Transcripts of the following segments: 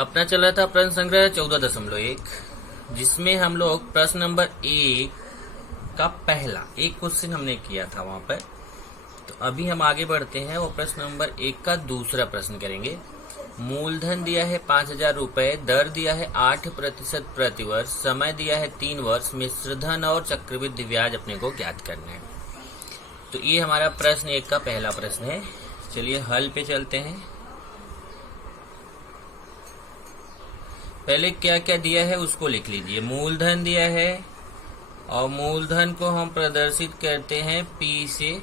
अपना चल रहा था प्रश्न संग्रह 14.1, जिसमें हम लोग प्रश्न नंबर 1 का पहला एक क्वेश्चन हमने किया था वहां पर। तो अभी हम आगे बढ़ते हैं, वो प्रश्न नंबर 1 का दूसरा प्रश्न करेंगे। मूलधन दिया है 5,000 रुपए, दर दिया है 8% प्रतिवर्ष, समय दिया है 3 वर्ष, मिश्रधन और चक्रवृद्धि ब्याज अपने को ज्ञात करना है। तो ये हमारा प्रश्न 1 का पहला प्रश्न है। चलिए हल पे चलते हैं। पहले क्या क्या दिया है उसको लिख लीजिए। मूलधन दिया है और मूलधन को हम प्रदर्शित करते हैं P से।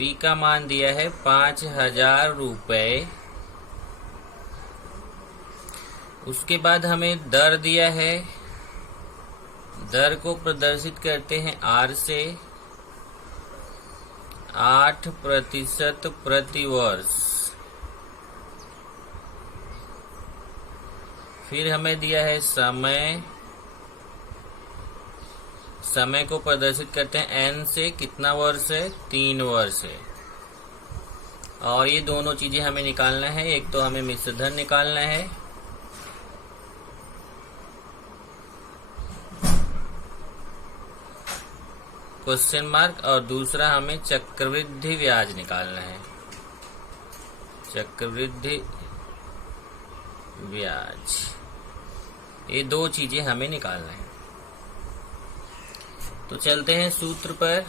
P का मान दिया है 5,000 रुपए। उसके बाद हमें दर दिया है, दर को प्रदर्शित करते हैं R से, 8% प्रतिवर्ष। फिर हमें दिया है समय, समय को प्रदर्शित करते हैं N से, कितना वर्ष है, 3 वर्ष है। और ये दोनों चीजें हमें निकालना है। एक तो हमें मिश्रधन निकालना है, क्वेश्चन मार्क, और दूसरा हमें चक्रवृद्धि ब्याज निकालना है, चक्रवृद्धि ब्याज। ये दो चीजें हमें निकालना है। तो चलते हैं सूत्र पर।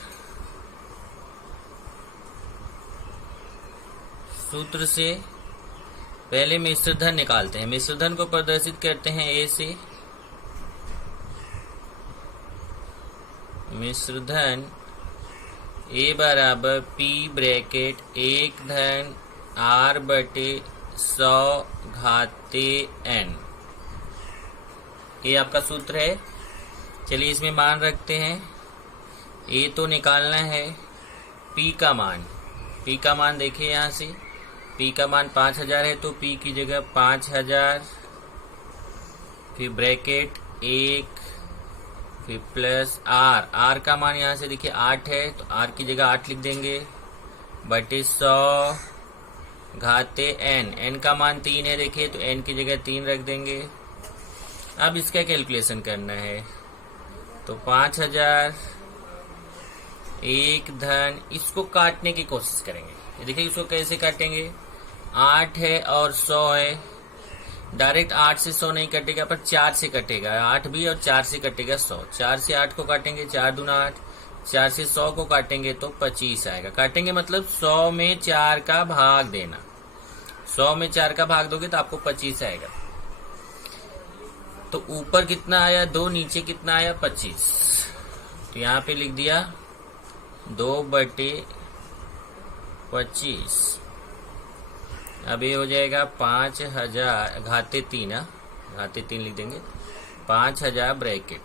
सूत्र से पहले मिश्रधन निकालते हैं। मिश्रधन को प्रदर्शित करते हैं A से। मिश्रधन A बराबर P ब्रैकेट 1 धन R बटे 100 घाते N, ये आपका सूत्र है। चलिए इसमें मान रखते हैं। A तो निकालना है, P का मान। P का मान देखिए यहाँ से, P का मान 5,000 है तो P की जगह 5,000, फिर ब्रैकेट 1, फिर प्लस R। R का मान यहाँ से देखिए 8 है तो R की जगह 8 लिख देंगे, बटे 100 घाते N। N का मान 3 है देखिए, तो N की जगह 3 रख देंगे। अब इसका कैलकुलेशन करना है। तो 5,000 1 धन, इसको काटने की कोशिश करेंगे। देखिए इसको कैसे काटेंगे। 8 है और 100 है, डायरेक्ट 8 से 100 नहीं कटेगा पर 4 से कटेगा। 8 भी और 4 से कटेगा 100। 4 से 8 को काटेंगे, 4 दूना 8। 4 से 100 को काटेंगे तो 25 आएगा। काटेंगे मतलब 100 में 4 का भाग देना। 100 में 4 का भाग दोगे तो आपको 25 आएगा। तो ऊपर कितना आया 2, नीचे कितना आया 25। तो यहाँ पे लिख दिया 2/25। अब ये हो जाएगा 5,000 घाते 3, घाते 3 लिख देंगे, 5,000 ब्रैकेट।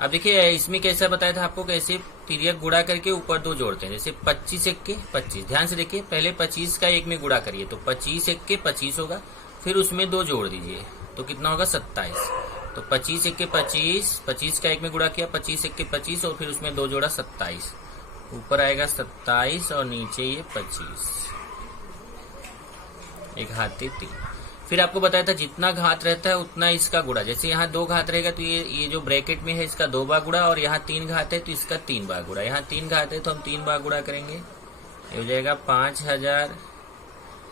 अब देखिए इसमें कैसा बताया था आपको, कैसे तिर्यक गुणा करके ऊपर 2 जोड़ते हैं। जैसे 25 1 के 25, ध्यान से देखिए, पहले 25 का 1 में गुणा करिए तो 25 1 के 25 होगा, फिर उसमें 2 जोड़ दीजिए तो कितना होगा 27। तो 25 1 के 25, 25 का 1 में गुणा किया, 25 1 के 25 और फिर उसमें 2 जोड़ा 27। ऊपर आएगा 27 और नीचे ये 25, एक घाते 3। फिर आपको बताया था जितना घात रहता है उतना इसका गुणा। जैसे यहाँ 2 घात रहेगा तो ये जो ब्रैकेट में है इसका 2 बार गुणा, और यहाँ 3 घात है तो इसका 3 बार गुणा। यहाँ 3 घात है तो हम 3 बार गुणा करेंगे। ये हो जाएगा 5,000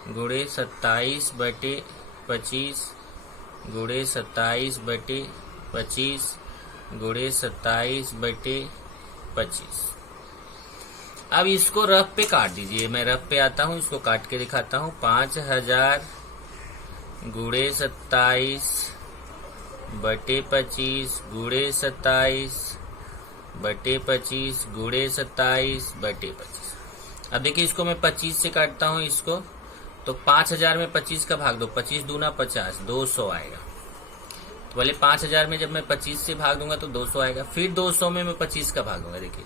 गुणे 27/25 गुणे 27/25 गुणे 27/25। अब इसको रफ पे काट दीजिए। मैं रफ पे आता हूँ, इसको काट के दिखाता हूँ। 5,000 गुणे 27/25 गुणे 27/25 गुणे 27/25। अब देखिए इसको मैं 25 से काटता हूँ इसको, तो 5,000 में 25 का भाग दो, 25 दूना 50, 200 आएगा। तो पहले 5,000 में जब मैं 25 से भाग दूंगा तो 200 आएगा, फिर 200 में मैं 25 का भाग दूंगा। देखिए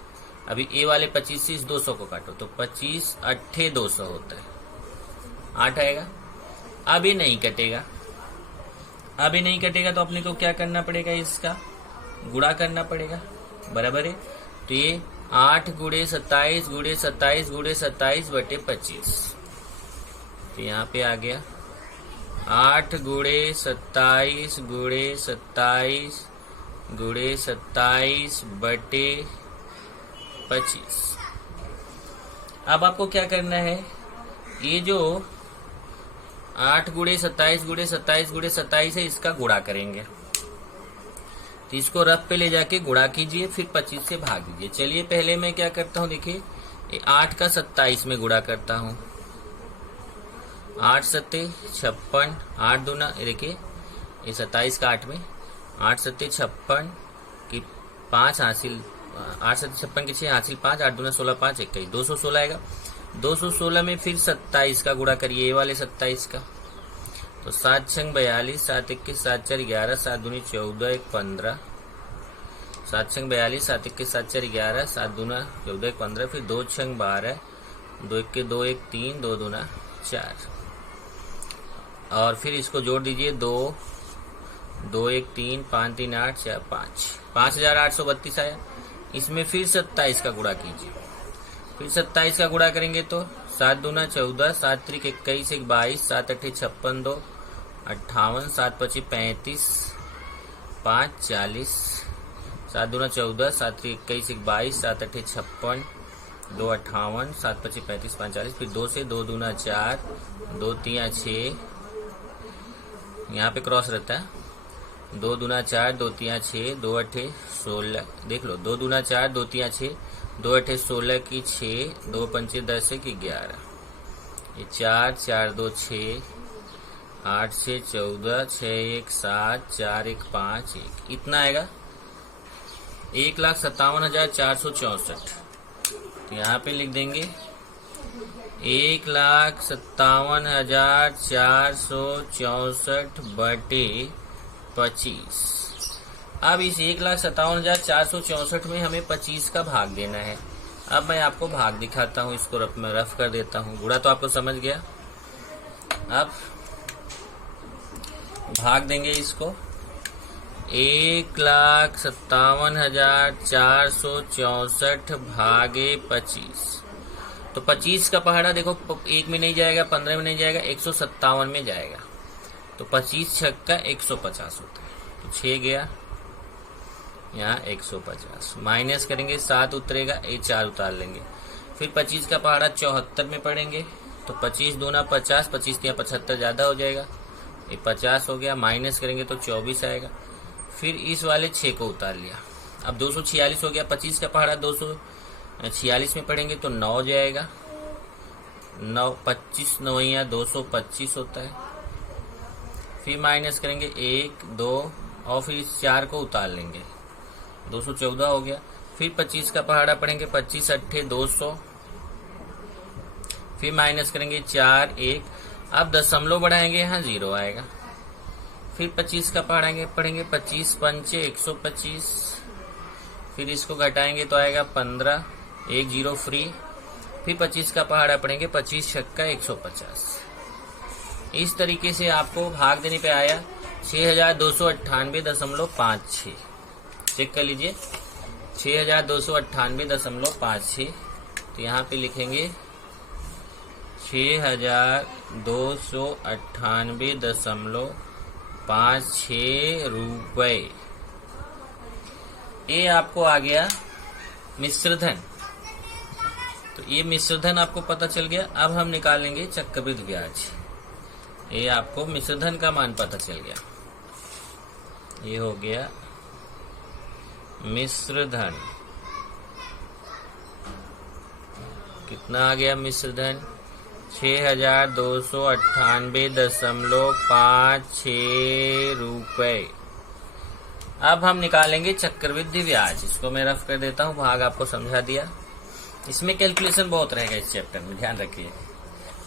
अभी ए वाले 25 से इस 200 को काटो तो 25 8 200 होता है, 8 आएगा। अब ये नहीं कटेगा, अब ये नहीं कटेगा तो अपने को क्या करना पड़ेगा, इसका गुणा करना पड़ेगा, बराबर है। तो ये 8 गुणे 27 गुणे 27 गुणे 27/25, तो यहाँ पे आ गया 8 गुणे 27 गुणे 27 गुणे 27 बटे 25। अब आपको क्या करना है, ये जो 8 गुणे 27 गुणे 27 गुणे 27 है, इसका गुणा करेंगे। तो इसको रफ पे ले जाके गुणा कीजिए, फिर 25 से भाग दीजिए। चलिए पहले मैं क्या करता हूँ, देखिए 8 का 27 में गुणा करता हूँ। 8 सत्ते 56, 8 दूना, देखिए ये 27 का 8 में 8 सत्ते 56 की 5 हासिल, 8 सत्ते 56 की 6 हासिल 5, 8 दूना 16, 5 21, 216 आएगा। 216 में फिर 27 का गुणा करिए, ये वाले 27 का। तो 7 छंग 42, 7 21, 7 4 11, 7 दूनी 14, 1 15, 7 छंग 42, 7 21, 7 4 11, 7 दूना 14, 1 15, फिर 2 छंग 12, 2 1 2 1 3, 2 दूना 4, और फिर इसको जोड़ दीजिए, 2 2 1 3 5 3 8 4 5, 5832 आया। इसमें फिर 27 का गुणा कीजिए, फिर 27 का गुणा करेंगे तो 7 दूना 14, 7 त्रिक 21, 1 22, 7 अट्ठे 56, 2 58, 7 पची 35, 5 40, 7 दूना 14, 7 त्रिक 21, 1 22, 7 अट्ठे 56, 2 58, 7 पची 35, 5 40, फिर 2 से 2 दूना 4, 2 3 6, यहाँ पे क्रॉस रहता है, 2 दूना 4, 2 3 6, 2 अट्ठे 16, देख लो 2 दूना 4, 2 3 6, 2 अट्ठे 16 की 6, 2 पंचे 10 की 11, ये 4 4 2 6, 8 से 14, 6 1 7, 4 1 5 1, इतना आएगा 1,57,464। तो यहाँ पे लिख देंगे 1,57,464 बटे 25। अब इस 1,57,464 में हमें 25 का भाग देना है। अब मैं आपको भाग दिखाता हूँ, इसको मैं रफ कर देता हूँ। गुणा तो आपको समझ गया, अब भाग देंगे इसको। 1,57,464 भागे 25, तो 25 का पहाड़ा देखो 1 में नहीं जाएगा, 15 में नहीं जाएगा, 157 में जाएगा। तो 25 छक्का 150 होता है, तो 6 गया यहाँ 150, माइनस करेंगे 7 उतरेगा, ये 4 उतार लेंगे। फिर 25 का पहाड़ा 74 में पढ़ेंगे, तो 25 दूना 50, 25 या 75 ज्यादा हो जाएगा, ये 50 हो गया, माइनस करेंगे तो 24 आएगा। फिर इस वाले 6 को उतार लिया, अब 246 हो गया। 25 का पहाड़ा 246 में पढ़ेंगे तो 9 जाएगा, 9 25 9 225 होता है। फिर माइनस करेंगे 1 2 और फिर इस 4 को उतार लेंगे, 214 हो गया। फिर 25 का पहाड़ा पढ़ेंगे, 25 अट्ठे 200, फिर माइनस करेंगे 4 1, अब दशमलव बढ़ाएंगे, यहाँ 0 आएगा। फिर 25 का पढ़ेंगे 25 पंचे 125, फिर इसको घटाएंगे तो आएगा 15, 1 0 फ्री। फिर 25 का पहाड़ा पढ़ेंगे, 25 छक्का 150। इस तरीके से आपको भाग देने पे आया 6298.56। चेक कर लीजिए, 6298.56। तो यहाँ पे लिखेंगे 6298.56 रुपए। ये आपको आ गया मिश्रधन। तो ये मिश्रधन आपको पता चल गया। अब हम निकालेंगे चक्रवृद्धि ब्याज। ये आपको मिश्रधन का मान पता चल गया, ये हो गया मिश्रधन। कितना आ गया मिश्रधन? 6298.56 रुपए। अब हम निकालेंगे चक्रवृद्धि ब्याज। इसको मैं रफ कर देता हूँ, भाग आपको समझा दिया। इसमें कैलकुलेशन बहुत रहेगा इस चैप्टर में, ध्यान रखिए,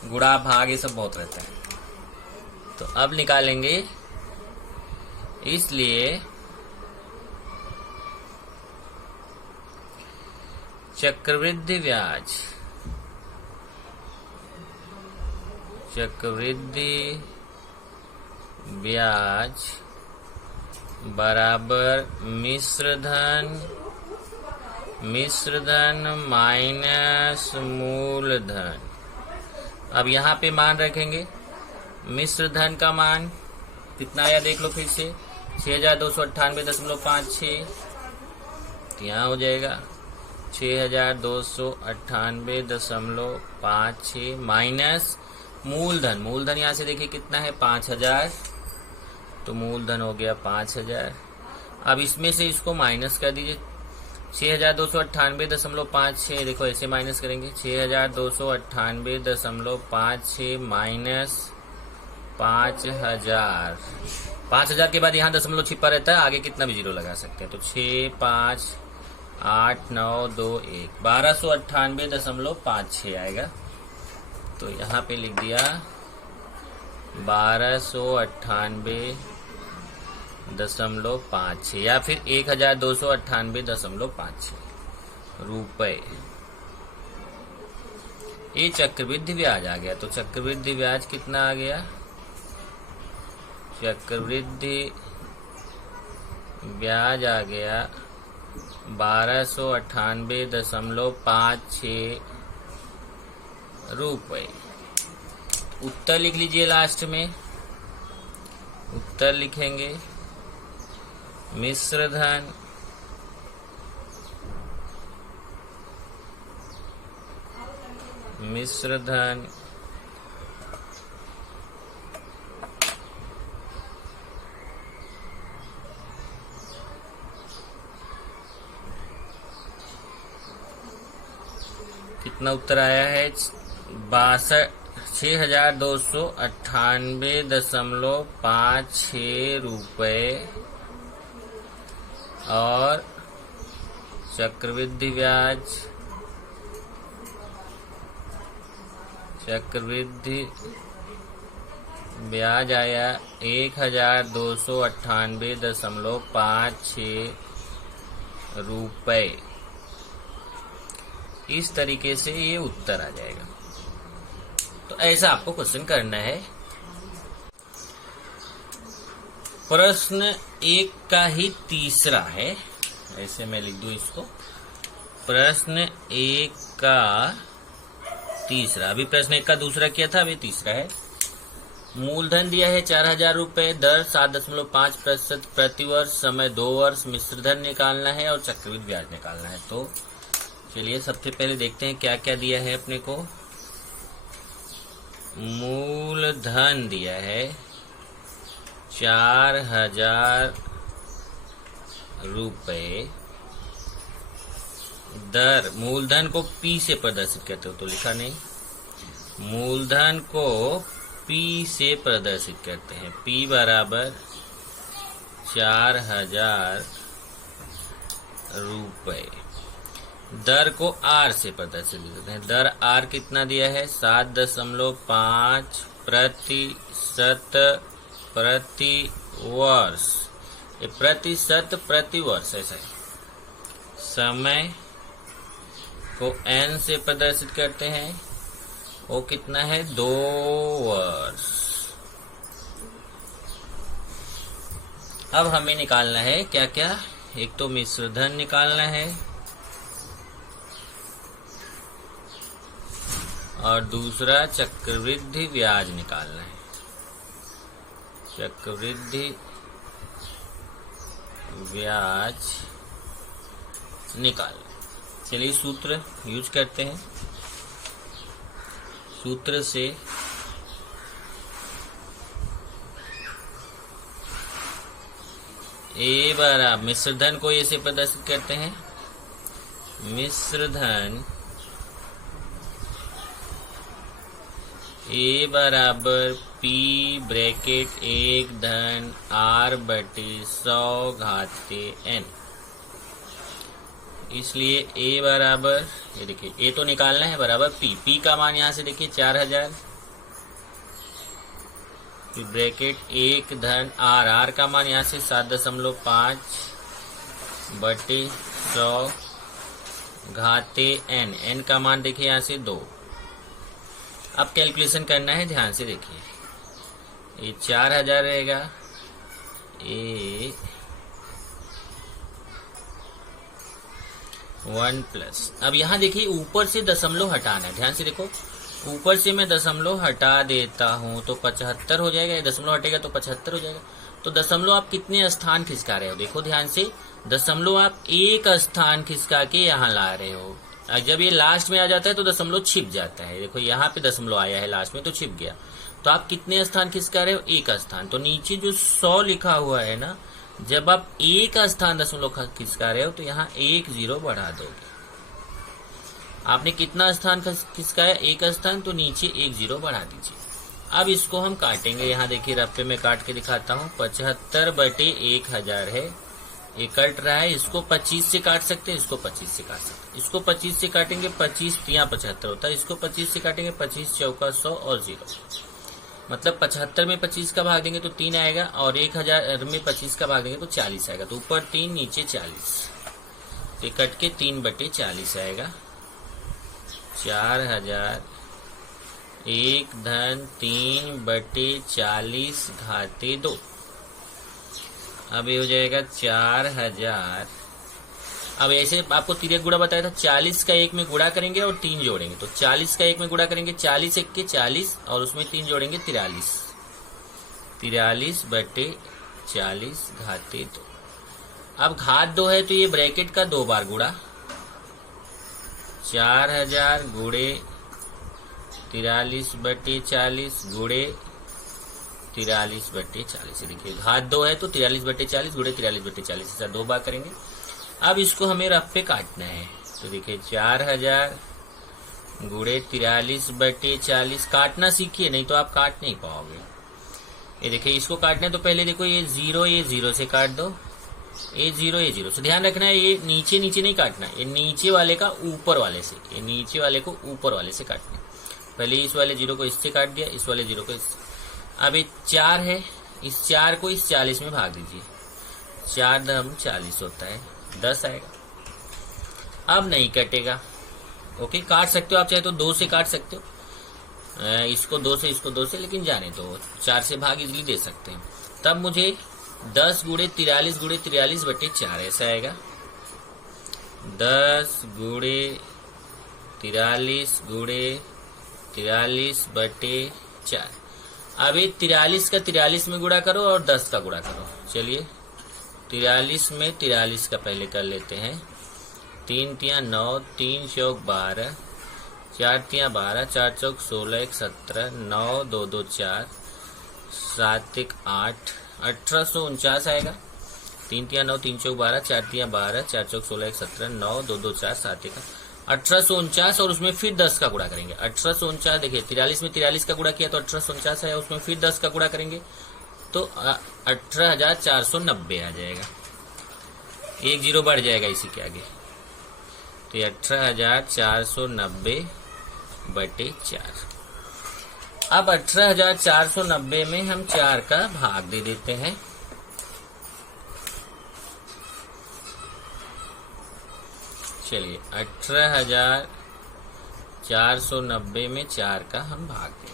गुणा भाग ये सब बहुत रहता है। तो अब निकालेंगे, इसलिए चक्रवृद्धि ब्याज, चक्रवृद्धि ब्याज बराबर मिश्रधन, मिश्रधन माइनस मूलधन। अब यहाँ पे मान रखेंगे, मिश्र धन का मान कितना आया देख लो फिर से, 6298.56। तो यहाँ हो जाएगा 6298.56 माइनस मूलधन। मूलधन यहाँ से देखिए कितना है 5000, तो मूलधन हो गया 5000। अब इसमें से इसको माइनस कर दीजिए, 6298.56 देखो ऐसे माइनस करेंगे, 6298.56 माइनस 5000। 5000 के बाद यहाँ दशमलव छिपा रहता है, आगे कितना भी जीरो लगा सकते हैं, तो 6589221 1298.56 आएगा। तो यहाँ पे लिख दिया 1298.56 या फिर 1298.56 रुपए। ये चक्रवृद्धि ब्याज आ गया। तो चक्रवृद्धि ब्याज कितना आ गया, चक्रवृद्धि ब्याज आ गया 1298.56 रुपए। उत्तर लिख लीजिए, लास्ट में उत्तर लिखेंगे मिश्र धन कितना उत्तर आया है 6298.56 रुपए। और चक्रवृद्धि ब्याज आया 1298.56 रुपए। इस तरीके से ये उत्तर आ जाएगा। तो ऐसा आपको क्वेश्चन करना है। प्रश्न 1 का ही तीसरा है, ऐसे मैं लिख दूं इसको, प्रश्न 1 का तीसरा। अभी प्रश्न 1 का दूसरा किया था, अभी तीसरा है। मूलधन दिया है 4000 रुपए, दर 7.5% प्रतिवर्ष, समय 2 वर्ष, मिश्रधन निकालना है और चक्रवृद्धि ब्याज निकालना है। तो चलिए सबसे पहले देखते हैं क्या क्या दिया है अपने को। मूलधन दिया है 4000 रुपए, दर मूलधन को P से प्रदर्शित करते हो, तो लिखा नहीं। मूलधन को P से प्रदर्शित करते हैं, P बराबर 4000 रुपए। दर को R से प्रदर्शित करते हैं, दर R कितना दिया है 7.5% प्रति वर्ष, ये प्रतिशत प्रति वर्ष ऐसा है। समय को N से प्रदर्शित करते हैं, वो कितना है 2 वर्ष। अब हमें निकालना है क्या क्या, एक तो मिश्रधन निकालना है और दूसरा चक्रवृद्धि ब्याज निकालना है। चक्रवृद्धि ब्याज निकालना। चलिए सूत्र यूज करते हैं। सूत्र से ए बराबर मिश्रधन को ए से प्रदर्शित करते हैं, मिश्रधन ए बराबर P ब्रैकेट 1 धन R बटे 100 घाते N। इसलिए A बराबर, ये देखिए A तो निकालना है, बराबर P का मान यहाँ से देखिए 4000, ब्रैकेट 1 धन R का मान यहाँ से 7.5 बटे 100 घाते N का मान देखिए यहाँ से 2। अब कैलकुलेशन करना है, ध्यान से देखिए। ये 4000 रहेगा, ये 1 प्लस। अब यहाँ देखिए ऊपर से दशमलव हटाना है, ध्यान से देखो। ऊपर से मैं दशमलव हटा देता हूं तो 75 हो जाएगा, दशमलव हटेगा तो 75 हो जाएगा। तो दशमलव आप कितने स्थान खिसका रहे हो, देखो ध्यान से, दशमलव आप एक स्थान खिसका के यहाँ ला रहे हो। जब ये लास्ट में आ जाता है तो दशमलव छिप जाता है, देखो यहाँ पे दशमलव आया है लास्ट में तो छिप गया। तो आप कितने स्थान खिसका रहे हो, एक स्थान। तो नीचे जो 100 लिखा हुआ है ना, जब आप एक स्थान दशमलव खिसका रहे हो तो यहाँ 1 0 बढ़ा दोगे। आपने कितना स्थान खिसकाया, एक स्थान, तो नीचे 1 0 बढ़ा दीजिए। अब इसको हम काटेंगे, यहाँ देखिए रफ्फे में काट के दिखाता हूँ। 75/1000 है, ये कट रहा है। इसको 25 से काट सकते हैं, इसको 25 से काट सकते हैं। इसको 25 से काटेंगे, 25 तिया 75 होता है। इसको 25 से काटेंगे, 25 चौका 100 और 0, मतलब 75 में 25 का भाग देंगे तो 3 आएगा, और 1000 में 25 का भाग देंगे तो 40 आएगा। तो ऊपर 3 नीचे 40, तो कट के 3/40 आएगा। 4000 1 धन 3/40 घाते 2। अब ये हो जाएगा 4000। अब ऐसे आपको तिर्यक गुणा बताया था, 40 का 1 में गुणा करेंगे और 3 जोड़ेंगे। तो 40 का 1 में गुणा करेंगे, 40 1 के 40, और उसमें 3 जोड़ेंगे 43। 43/40 घाते 2। अब घात 2 है तो ये ब्रैकेट का 2 बार गुणा। 4000 गुणे 43/40 गुणे 43/40। देखिए घात 2 है तो 43/40 गुणे 43/40, ऐसा 2 बार करेंगे। अब इसको हमें रफ पे काटना है, तो देखिए 4000 गुणे 43/40। काटना सीखिए, नहीं तो आप काट नहीं पाओगे। ये देखिए इसको काटना है तो पहले देखो ये 0 से काट दो, ये 0 से। ध्यान रखना है ये नीचे नीचे नहीं काटना, ये नीचे वाले का ऊपर वाले से, ये नीचे वाले को ऊपर वाले से काटना है। पहले इस वाले 0 को इससे काट दिया, इस वाले 0 को इससे। अब ये 4 है, इस 4 को इस 40 में भाग दीजिए। 4 धम 40 होता है, 10 आएगा। अब नहीं कटेगा, ओके। काट सकते हो आप, चाहे तो 2 से काट सकते हो, इसको 2 से, इसको 2 से, लेकिन जाने दो, 4 से भाग इजली दे सकते हैं। तब मुझे 10 गुणे 43 गुणे 43/4 ऐसा आएगा। 10 गुणे 43 गुणे 43/4। अब ये 43 का 43 में गुणा करो और 10 का गुणा करो। चलिए 43 में 43 का पहले कर लेते हैं। 3 तिया 9, 3 चौक 12, 4 तिया 12, 4 चौक 16, 1 17, 9 2 2 4, 7 1 8, 1849 आएगा। 3 तिया 9, 3 चौक 12, 4 तिया 12, 4 चौक 16, 1 17, 9 2 2 4, 7 1 1849, और उसमें फिर 10 का गुणा करेंगे। 1849, देखिए 43 में 43 का गुणा किया तो 1849 है, उसमें फिर 10 का गुणा करेंगे तो 18,490 आ जाएगा। 1 0 बढ़ जाएगा इसी के आगे, तो ये 18,490/4। अब 18,490 में हम 4 का भाग दे देते हैं। चलिए 18,490 में 4 का हम भाग दें,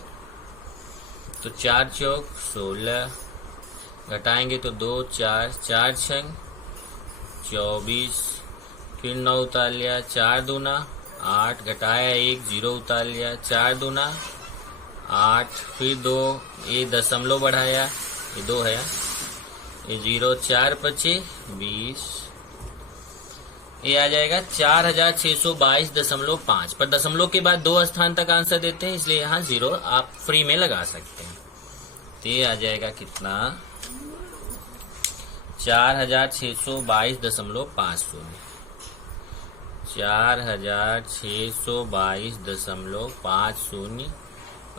तो 4 चौक 16, घटाएंगे तो 2 4, 4 छंग 24, फिर 9 उतार लिया, 4 दूना 8, घटाया 1 0 उतार लिया, 4 दूना 8, फिर 2, ये दशमलव बढ़ाया, ये 2 है, ये 0, 4 5 20, ये आ जाएगा 4622.5। पर दशमलव के बाद 2 स्थान तक आंसर देते हैं, इसलिए यहाँ 0 आप फ्री में लगा सकते हैं। तो ये आ जाएगा कितना, 4622.50, 4622.50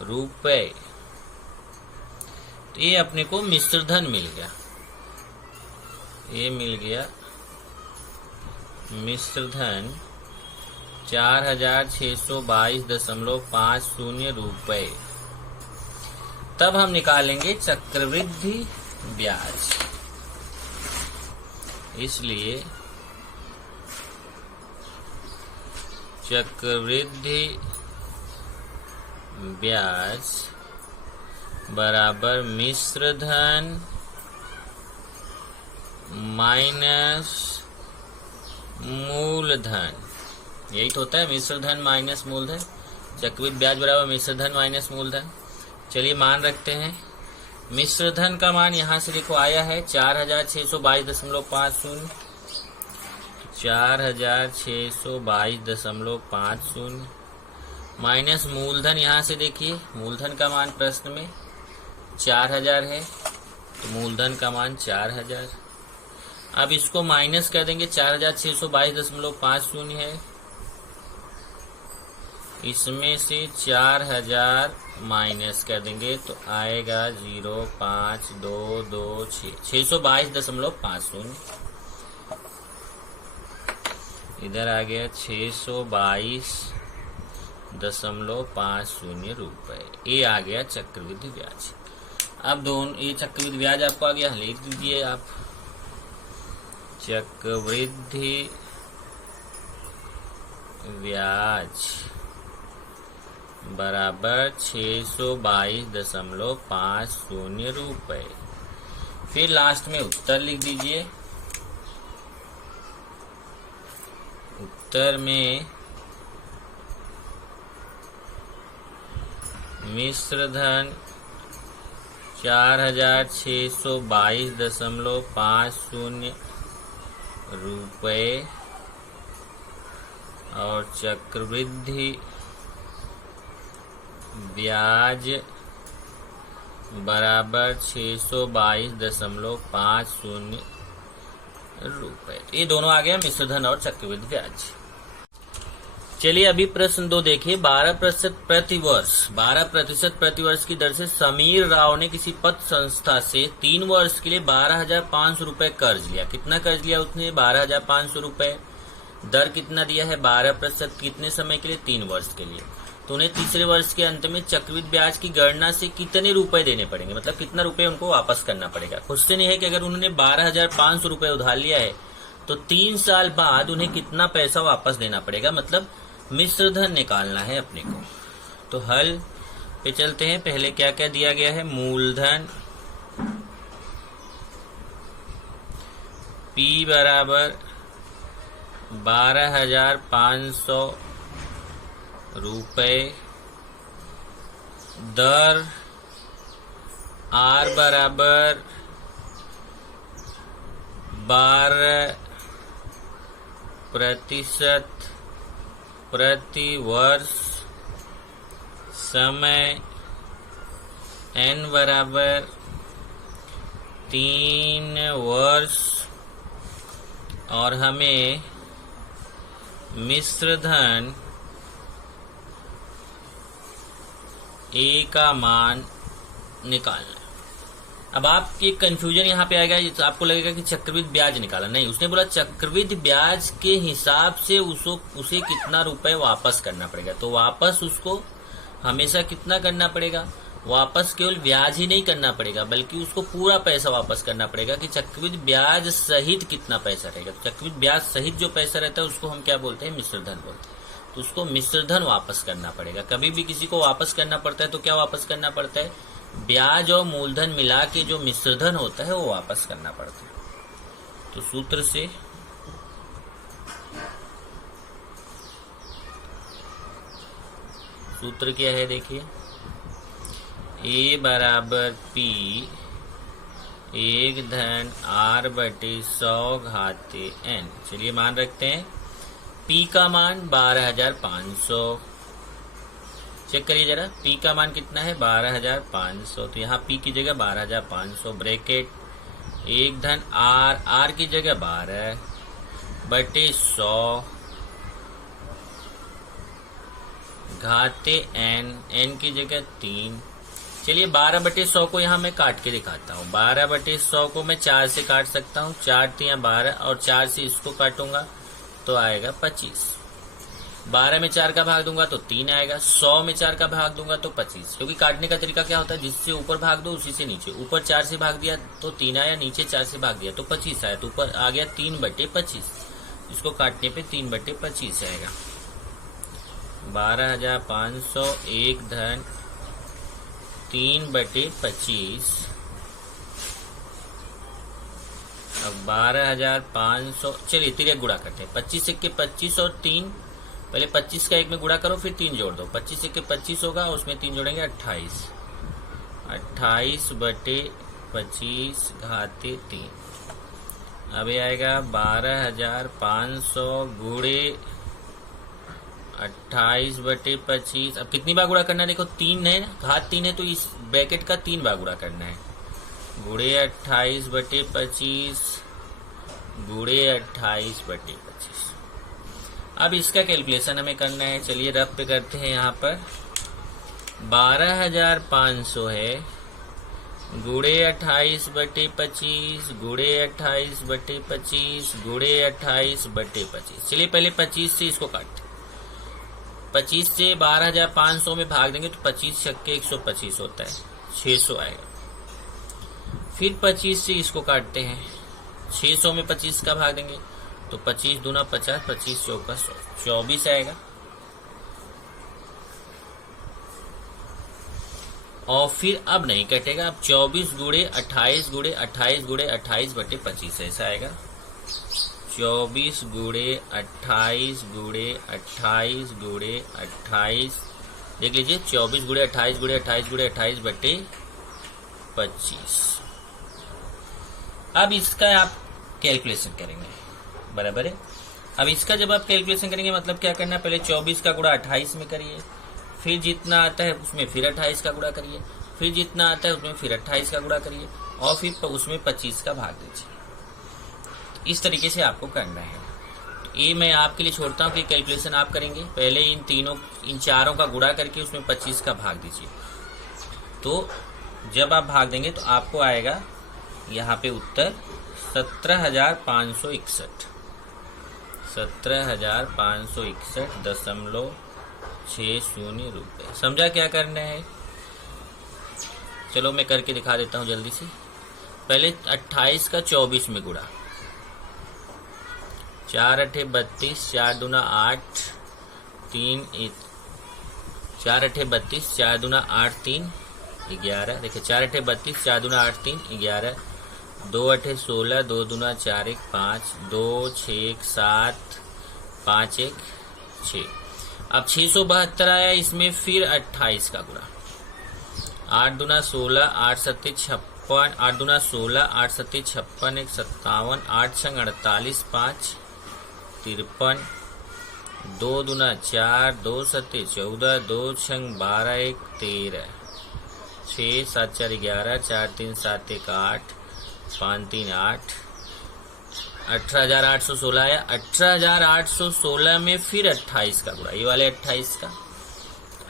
रुपए। तो ये अपने को मिश्र धन मिल गया, ये मिल गया मिश्र धन 4622.50 रुपए। तब हम निकालेंगे चक्रवृद्धि ब्याज। इसलिए चक्रवृद्धि ब्याज बराबर मिश्र धन माइनस मूलधन। यही तो होता है, मिश्र धन माइनस मूलधन। चक्रवृद्धि ब्याज बराबर मिश्र धन माइनस मूलधन। चलिए मान रखते हैं। मिश्र धन का मान यहां से देखो आया है 4622.50, 4622.50 माइनस मूलधन। यहां से देखिए मूलधन का मान प्रश्न में 4000 है, तो मूलधन का मान 4000। अब इसको माइनस कर देंगे, 4622.50 है, इसमें से 4000 माइनस कर देंगे तो आएगा 05226, 622.50। इधर आ गया 622.50 रुपए। ये आ गया चक्रवृद्धि ब्याज। अब दोनों ये चक्रवृद्धि ब्याज आपको आ गया, लिख दीजिए आप। चक्रवृद्धि ब्याज बराबर 622.50 रुपए। फिर लास्ट में उत्तर लिख दीजिए। उत्तर में मिश्र धन 4622.50 रुपए और चक्रवृद्धि ब्याज बराबर 622.50 रुपए। ये दोनों आ गया मिश्र धन और चक्रवृद्धि ब्याज। चलिए अभी प्रश्न 2 देखिए। 12% प्रतिवर्ष की दर से समीर राव ने किसी पत्र संस्था से 3 वर्ष के लिए 12,500 रुपए कर्ज लिया। कितना कर्ज लिया उसने? 12,500 रुपए। दर कितना दिया है? 12%। कितने समय के लिए? 3 वर्ष के लिए। तो उन्हें तीसरे वर्ष के अंत में चक्रवृद्धि ब्याज की गणना से कितने रुपए देने पड़ेंगे, मतलब कितना रुपए उनको वापस करना पड़ेगा। क्वेश्चन ये है कि अगर उन्होंने 12,500 रुपए उधार लिया है तो 3 साल बाद उन्हें कितना पैसा वापस देना पड़ेगा, मतलब मिश्र धन निकालना है अपने को। तो हल पे चलते हैं। पहले क्या क्या दिया गया है? मूलधन P बराबर 12,500 रुपए, दर R बराबर 12% प्रति वर्ष, समय N बराबर 3 वर्ष और हमें मिश्र धन A का मान निकालना। अब आपकी कंफ्यूजन यहाँ पे आएगा, तो आपको लगेगा कि चक्रवृद्धि ब्याज निकाला। नहीं, उसने बोला चक्रवृद्धि ब्याज के हिसाब से उसे कितना रुपए वापस करना पड़ेगा। तो वापस उसको हमेशा कितना करना पड़ेगा? वापस केवल ब्याज ही नहीं करना पड़ेगा बल्कि उसको पूरा पैसा वापस करना पड़ेगा कि चक्रवृद्धि ब्याज सहित कितना पैसा रहेगा। तो चक्रवृद्धि ब्याज सहित जो पैसा रहता है उसको हम क्या बोलते हैं? मिश्र धन बोलते हैं। तो उसको मिश्र धन वापस करना पड़ेगा। कभी भी किसी को वापस करना पड़ता है तो क्या वापस करना पड़ता है? ब्याज और मूलधन मिला के जो मिश्र धन होता है वो वापस करना पड़ता है। तो सूत्र से सूत्र क्या है देखिए, A बराबर P 1/r/100 चलिए मान रखते हैं। P का मान 12,500। चेक करिए जरा, P का मान कितना है? 12,500। तो यहाँ P की जगह 12,500 ब्रैकेट 1/r, R की जगह 12/100 घाते n, n की जगह 3। चलिए 12/100 को यहाँ मैं काट के दिखाता हूँ। 12/100 को मैं 4 से काट सकता हूँ, 4 3 12 और 4 से इसको काटूंगा तो आएगा 25। 12 में 4 का भाग दूंगा तो 3 आएगा। 100 में 4 का भाग दूंगा तो 25। क्योंकि काटने का तरीका क्या होता है? जिससे ऊपर भाग दो उसी से नीचे। ऊपर 4 से भाग दिया तो 3 आया, नीचे 4 से भाग दिया तो 25 आया। तो ऊपर आ गया 3/25। इसको काटने पे 3/25 आएगा। 12,500 1 धन 3/25। अब 12,500, चलिए तिरक गुणा करते हैं। 25 1 के 25 और 3 पहले 25 का 1 में गुणा करो, फिर 3 जोड़ दो। 25 1 के 25 होगा, उसमें 3 जोड़ेंगे 28। 28 बटे 25 घाते 3। अब ये आएगा 12,500 गुणे 28 बटे 25। अब कितनी बार गुणा करना है? देखो 3 है, घात 3 है, तो इस ब्रैकेट का 3 बार गुणा करना है। गुणे 28 बटे 25 गुणे 28 बटे 25। अब इसका कैलकुलेशन हमें करना है। चलिए रफ पे करते हैं। यहाँ पर 12,500 है, गुणे 28 बटे 25 गुणे 28 बटे 25 गुणे 28 बटे 25। चलिए पहले 25 से इसको काटते। 25 से 12,500 में भाग देंगे तो 25 छक्के 125 होता है, 600 आएगा। फिर 25 से इसको काटते हैं, 600 में 25 का भाग देंगे तो 25 दूना 50, 25 चौका 100, 24 आएगा। और फिर अब नहीं कटेगा, अब 24 गुणे 28 गुणे 28 गुणे 28 बटे 25 ऐसा आएगा। 24 गुणे 28 गुणे 28 गुणे 28, देख लीजिए 24 गुणे 28 गुणे 28 गुणे 28 बटे 25। अब इसका आप कैलकुलेशन करेंगे, बराबर है। अब इसका जब आप कैलकुलेशन करेंगे मतलब क्या करना है? पहले 24 का गुणा 28 में करिए, फिर जितना आता है उसमें फिर 28 का गुणा करिए, फिर जितना आता है उसमें फिर 28 का गुणा करिए, और फिर उसमें 25 का भाग दीजिए। इस तरीके से आपको करना है। तो ये मैं आपके लिए छोड़ता हूँ कि कैलकुलेशन आप करेंगे। पहले इन चारों का गुणा करके उसमें 25 का भाग दीजिए। तो जब आप भाग देंगे तो आपको आएगा यहाँ पे उत्तर 17,561। 17,561.60 रुपये। समझा क्या करना है? चलो मैं करके दिखा देता हूँ जल्दी से। पहले 28 का 24 में गुणा, 4 अठे 32, 4 दूना 8, 3 4 अठे 32, 4 दूना 8, 3 11। देखिए 4 अठे 32, 4 दूना 8, 3 11। 2 अठे 16, 2 दूना 4 1 5, 2 6 1 7, 5 1 6। अब 672 आया, इसमें फिर 28 का गुणा। 8 दूना 16, 8 सत्ते 56, 8 दूना 16, 8 सत्ते 56 1 57, 8 छंग 48, 5 53, 2 दूना 4, 2 सत्ते 14, 2 छंग 12 1 13, 6 7 4 11, 4 3 7 1 8, 5 3 8, 18,816 आया। 18,816 में फिर 28 का गुणा, ये वाले 28 का।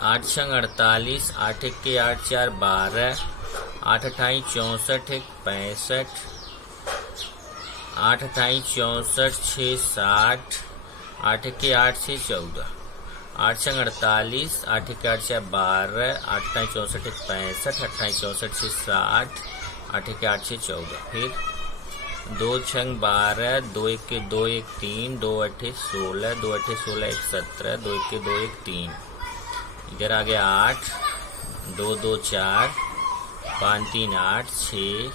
8 छंग 48, 8 1 के 8 4 12, 8 अठाई 64 1 65, 8 अठाई 64 6 60, 8 1 के 8 6 14, 8 छंग 48, 8 1 के 8 4 12, 8 अठाई 64 1 65, 8 अठाई 64 6 60, 8 1 के 8 6 14, फिर 2 छंग 12, 2 1 के 2 1 3, 2 अठे 16, 2 अठे 16 1 17, 2 1 के 2 1 3, इधर आ गया 8, 2 2 4, 5 3 8, 6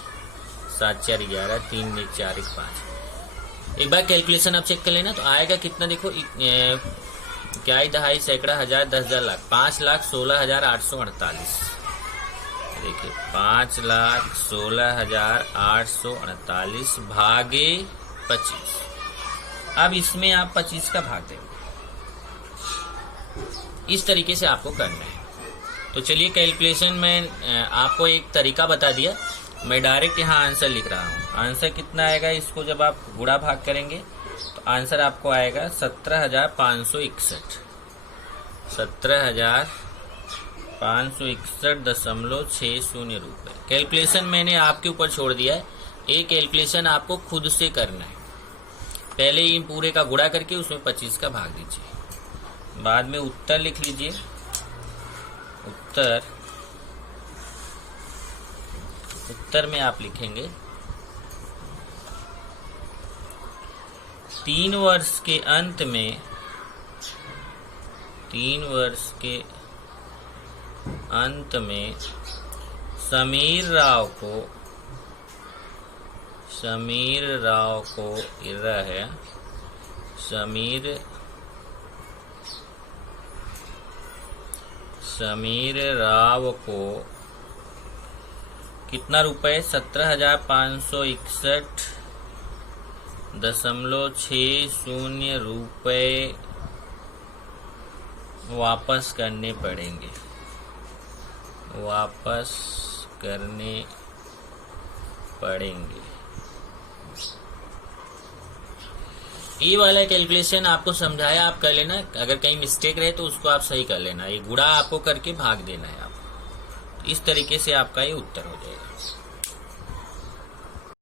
7 4 11, 3 1 4 1 5। एक बार कैलकुलेशन आप चेक कर लेना तो आएगा कितना। देखो क्या ही दहाई सैकड़ा हजार 10,000 लाख, 5,16,848। देखिए 5,16,848 भागे 25। अब इसमें आप 25 का भाग देंगे। इस तरीके से आपको करना है। तो चलिए कैलकुलेशन में आपको एक तरीका बता दिया, मैं डायरेक्ट यहाँ आंसर लिख रहा हूँ। आंसर कितना आएगा? इसको जब आप गुणा भाग करेंगे तो आंसर आपको आएगा 17,561। 17,561.60 रुपये। कैलकुलेशन मैंने आपके ऊपर छोड़ दिया है। ये कैलकुलेशन आपको खुद से करना है। पहले इन पूरे का गुणा करके उसमें 25 का भाग दीजिए, बाद में उत्तर लिख लीजिए। उत्तर में आप लिखेंगे 3 वर्ष के अंत में, 3 वर्ष के अंत में समीर राव को समीर राव को कितना रुपए 17,561.60 रुपए वापस करने पड़ेंगे। ये वाला कैलकुलेशन आपको समझाया, आप कर लेना। अगर कहीं मिस्टेक रहे तो उसको आप सही कर लेना। ये गुणा आपको करके भाग देना है। आप इस तरीके से आपका ये उत्तर हो जाएगा।